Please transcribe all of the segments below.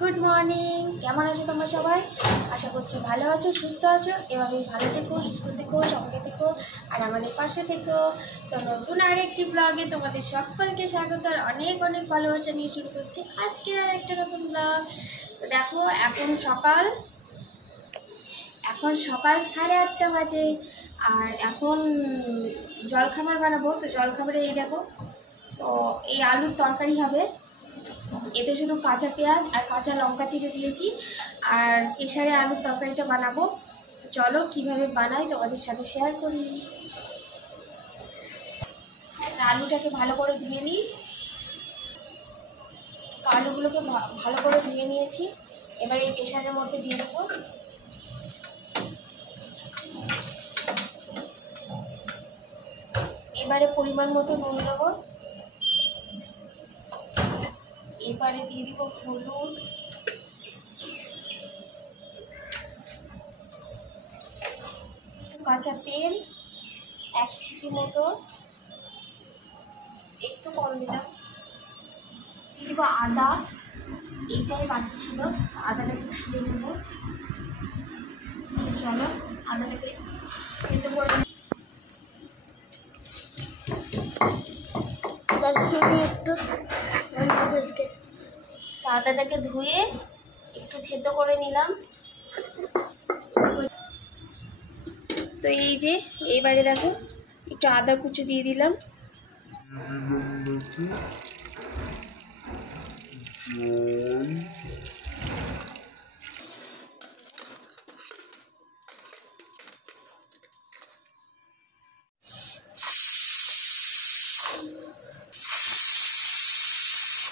Good morning. কেমন আছো তোমরা সবাই? আশা করছি ভালো আছো, সুস্থ আছো। এভাবেই ভালো থেকো, সুস্থ থেকো, সঙ্গে থেকো আর আমাদের পাশে থেকো। তো নতুন আরেকটি ব্লগে তোমাদের সকলকে স্বাগত আর অনেক অনেক ভালোবাসা নিয়ে শুরু করছি আজকে আর একটা নতুন ব্লগ। তো দেখো এখন সকাল 8:30 বাজে আর এখন জলখাবার বানাবো। তো জলখাবারে এই দেখো, তো এই আলুর তরকারি হবে। এতে শুধু কাঁচা পেঁয়াজ আর কাঁচা লঙ্কা চিড়ে দিয়েছি আর প্রেসারে আলুর তরকারিটা বানাবো। চলো কিভাবে বানাই তোমাদের সাথে শেয়ার করি। আলুটাকে ভালো করে ধুয়ে নিই। আলুগুলোকে ভালো করে ধুয়ে নিয়েছি। এবার এই প্রেসারের মধ্যে দিয়ে দেবো। এবারে পরিমাণ মতো নুন দেবো। এবারে দিয়ে দিব হলুদ, কাঁচা তেল 1 ছিপি মতো, একটু কম দিলাম। দিয়ে দিব আদা, এইটাই বাকি ছিল, আদাটাকে ছুঁড়ে দেব। চলো আদাটাকে খেতে করে একটু আদাটাকে ধুয়ে একটু থেতো করে নিলাম। তো এই যে এবারে দেখো একটু আদা কুচি দিয়ে দিলাম।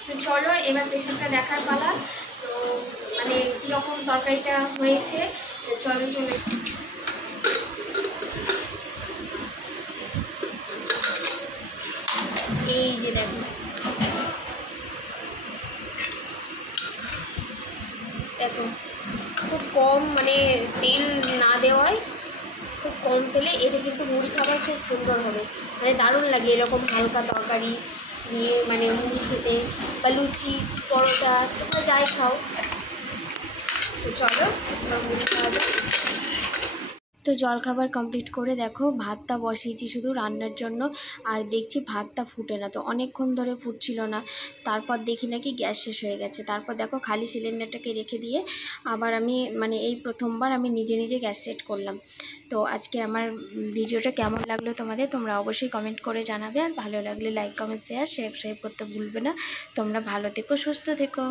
তো চলো এবার প্রেশারটা দেখার পালা। তো মানে কীরকম তরকারিটা হয়েছে চলো চলে। এই যে দেখো, দেখো খুব কম মানে তেল না দেওয়ায় খুব কম তেলে এটা কিন্তু মুড়ি খাবার খুব সুন্দর হবে, মানে দারুণ লাগে এরকম হালকা তরকারি নিয়ে, মানে মুড়ি খেতে বা লুচি পরোটা তোমরা যাই খাও। তো চলো মুড়ি খাওয়া যাক। তো জলখাবার কমপ্লিট করে দেখো ভাতটা বসিয়েছি শুধু রান্নার জন্য, আর দেখছি ভাতটা ফুটে না। তো অনেকক্ষণ ধরে ফুটছিল না, তারপর দেখি নাকি গ্যাস শেষ হয়ে গেছে। তারপর দেখো খালি সিলিন্ডারটাকে রেখে দিয়ে আবার আমি মানে এই প্রথমবার আমি নিজে নিজে গ্যাস সেট করলাম। তো আজকে আমার ভিডিওটা কেমন লাগলো তোমাদের, তোমরা অবশ্যই কমেন্ট করে জানাবে। আর ভালো লাগলে লাইক কমেন্ট শেয়ার সাবস্ক্রাইব করতে ভুলবে না। তোমরা ভালো থেকো, সুস্থ থেকো।